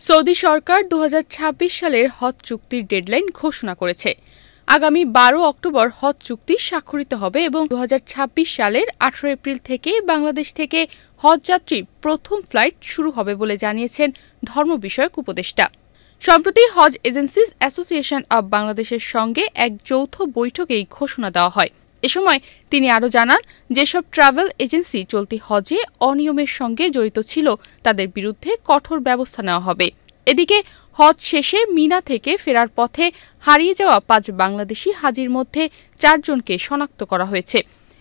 Saudi সরকার ২০২৬ সালের হজ চুক্তির deadline ঘোষণা করেছে। আগামী ১২ অক্টোবর হজ চুক্তি স্বাক্ষরিত হবে এবং ২০২৬ সালের ১৮ এপ্রিল থেকে বাংলাদেশ থেকে হজযাত্রীর প্রথম ফ্লাইট শুরু হবে বলে জানিয়েছেন ধর্ম বিষয়ক উপদেষ্টা। সম্প্রতি হজ এজেন্সিজ অ্যাসোসিয়েশন অব বাংলাদেশের সঙ্গে এক যৌথ বৈঠকে এই ঘোষণা দেওয়া হয়। এ সময় তিনি আরও জানান, যেসব ট্রাভেল এজেন্সি চলতি হজে অনিয়মের সঙ্গে জড়িত ছিল তাদের বিরুদ্ধে কঠোর ব্যবস্থা নেওয়া হবে। এদিকে হজ শেষে মিনা থেকে ফেরার পথে হারিয়ে যাওয়া ৫ বাংলাদেশি হাজির মধ্যে ৪ জনকে শনাক্ত করা হয়েছে।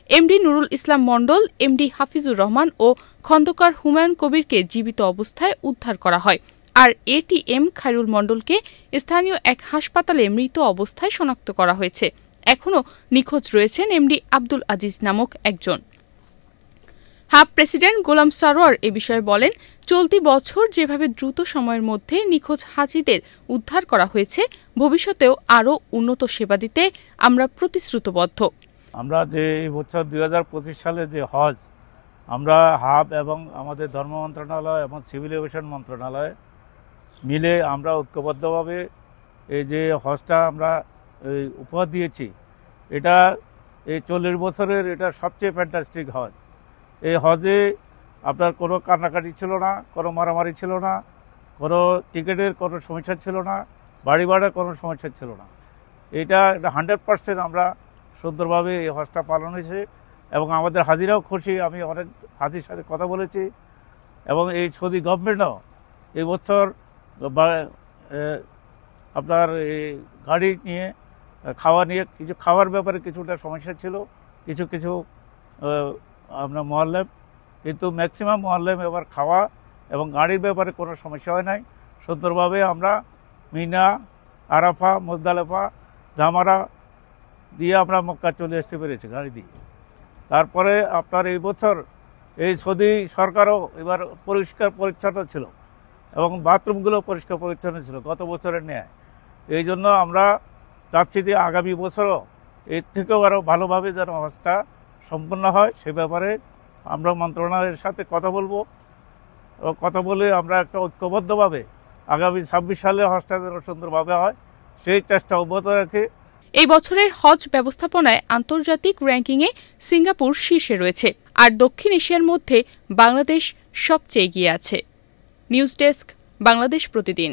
এমডি নুরুল ইসলাম মণ্ডল, এমডি হাফিজুর রহমান ও খন্দকার হুমায়ুন কবিরকে জীবিত অবস্থায় উদ্ধার করা হয়। আর এটিএম খায়রুল মণ্ডলকে স্থানীয় এক হাসপাতালে মৃত অবস্থায় শনাক্ত করা হয়েছে। এখনও নিখোঁজ রয়েছেন এমডি আব্দুল আজিজ নামক একজন। হাব প্রেসিডেন্ট গোলাম সারোয়ার এ বিষয়ে বলেন, চলতি বছর যেভাবে দ্রুত সময়ের মধ্যে নিখোঁজ হাজিদের উদ্ধার করা হয়েছে, ভবিষ্যতেও আরও উন্নত সেবা দিতে আমরা প্রতিশ্রুতিবদ্ধ। আমরা যে এই বছর ২০২৫ সালে যে হজ, আমরা হাব এবং আমাদের ধর্ম মন্ত্রণালয় এবং সিভিল এভিয়েশন মন্ত্রণালয় মিলে আমরা ঐক্যবদ্ধভাবে এই যে হজটা আমরা উপহার দিয়েছি, এটা এই ৪০ বছরের এটা সবচেয়ে ফ্যান্টাস্টিক হজ। এই হজে আপনার কোনো কান্নাকাটি ছিল না, কোনো মারামারি ছিল না, কোনো টিকিটের কোনো সমস্যা ছিল না, বাড়ি ভাড়ার কোনো সমস্যা ছিল না। এটা 100% আমরা সুন্দরভাবে এই হজটা পালন হয়েছে এবং আমাদের হাজিরাও খুশি। আমি অনেক হাজির সাথে কথা বলেছি এবং এই সৌদি গভর্নমেন্টও এই বছর আপনার এই গাড়ি নিয়ে খাওয়া নিয়ে কিছু খাওয়ার ব্যাপারে কিছুটা সমস্যা ছিল, কিছু আপনার মহল্লায়, কিন্তু ম্যাক্সিমাম মহল্লায় এবার খাওয়া এবং গাড়ির ব্যাপারে কোনো সমস্যা হয় নাই। সুন্দরভাবে আমরা মিনা, আরাফা, মুজদালেফা, জামারা দিয়ে আমরা মক্কা চলে আসতে পেরেছি গাড়ি দিয়ে। তারপরে আপনার এই বছর এই সৌদি সরকারও এবার পরিষ্কার পরিচ্ছন্ন ছিল এবং বাথরুমগুলো পরিষ্কার পরিচ্ছন্ন ছিল গত বছরের ন্যায়। এই জন্য আমরা চাচ্ছি যে আগামী বছরও এর থেকেও আরও ভালোভাবে যেন হজটা সম্পন্ন হয়, সে ব্যাপারে আমরা মন্ত্রণালয়ের সাথে কথা বলে আমরা একটা ঐক্যবদ্ধভাবে আগামী ২৬ সালে হজটা যেন সুন্দরভাবে হয় সেই চেষ্টা অব্যাহত রাখে। এই বছরের হজ ব্যবস্থাপনায় আন্তর্জাতিক র্যাঙ্কিংয়ে সিঙ্গাপুর শীর্ষে রয়েছে, আর দক্ষিণ এশিয়ার মধ্যে বাংলাদেশ সবচেয়ে এগিয়ে আছে। নিউজ ডেস্ক, বাংলাদেশ প্রতিদিন।